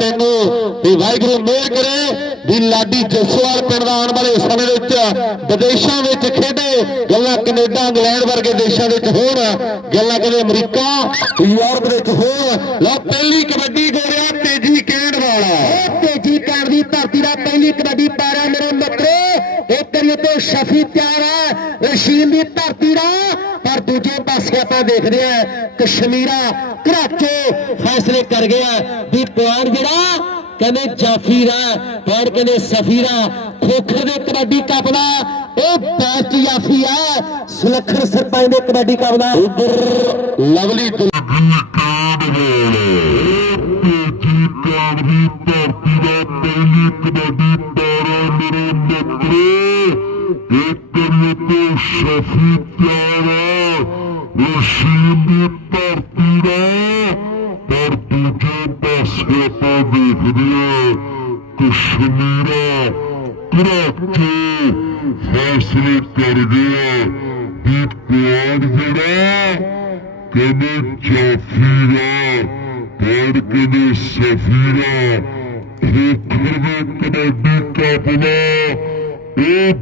ਤੈਨੂੰ ਵੀ ਵਾਹਿਗੁਰੂ ਮਿਹਰ ਕਰੇ, ਵੀ ਲਾਡੀ ਜਸਵਾਲ ਪਿੰਡ ਦਾ ਆਉਣ ਵਾਲੇ ਸਮੇਂ ਵਿੱਚ ਵਿਦੇਸ਼ਾਂ ਵਿੱਚ ਖੇਡੇ, ਗੱਲਾਂ ਕੈਨੇਡਾ, ਇੰਗਲੈਂਡ ਵਰਗੇ ਦੇਸ਼ਾਂ ਵਿੱਚ ਹੋਣ, ਗੱਲਾਂ ਕਦੇ ਅਮਰੀਕਾ, ਯੂਰਪ ਵਿੱਚ ਹੋਣ। ਲਓ, ਪਹਿਲੀ ਕਬੱਡੀ ਗੋਰਿਆ ਤੇਜੀ ਕਹਿਣ ਵਾਲਾ। ਤੇਜੀ ਕਹਿਣ ਦੀ ਧਰਤੀ ਦਾ ਪਹਿਲੀ ਕਬੱਡੀ ਪਾਰਾ ਮੇਰੇ ਮਿੱਤਰੋ, ਇਹ ਕਰੀਏ ਤੋਂ ਸ਼ਫੀ ਤਿਆਰ ਰਸ਼ੀਨ ਦੀ ਧਰਤੀ ਦਾ। ਪਰ ਦੂਜੇ ਪਾਸੇ ਆਪਾਂ ਦੇਖਦੇ ਆ ਕਸ਼ਮੀਰਾ ਘਰਾਚੋ ਫੈਸਲੇ ਕਰ ਗਿਆ ਵੀ ਪੁਆਇੰਟ ਜਿਹੜਾ ਕਹਿੰਦੇ ਜਾਫੀਰਾ ਪੁਆਇੰਟ ਕਹਿੰਦੇ ਸਫੀਰਾ ਖੋਖਰ ਦੇ ਕਬੱਡੀ ਕੱਪ ਦਾ। ਇਹ ਬੈਸਟ ਜਾਫੀ ਹੈ ਸੁਲੱਖਣ ਸਰਪੰਚ ਦੇ ਕਬੱਡੀ ਕੱਪ ਦਾ। ਲਵਲੀ ਦੁਲ- ਸ਼ਫੀ ਪਿਆਰਾ ਰਸ਼ੀਦ ਦੀ ਧਰਤੀ ਦਾ ਪਰ ਦੂਜੇ ਪਾਸੇ ਆਪਾਂ ਦੇਖਦੇ ਆ ਕਸ਼ਮੀਰਾ ਕਰਾਚੀ ਫੈਸਲੇ ਕਰ ਗਿਆ ਵੀ ਪਿਆਰ ਜਿਹੜਾ ਕਦੇ ਜਾਫੀਰਾ ਪਰ ਕਹਿੰਦੇ ਸਫੀਰਾ ਖੇਖਰ ਦੇ ਕਬੱਡੀ ਕੱਪ ਦਾ ਇਹ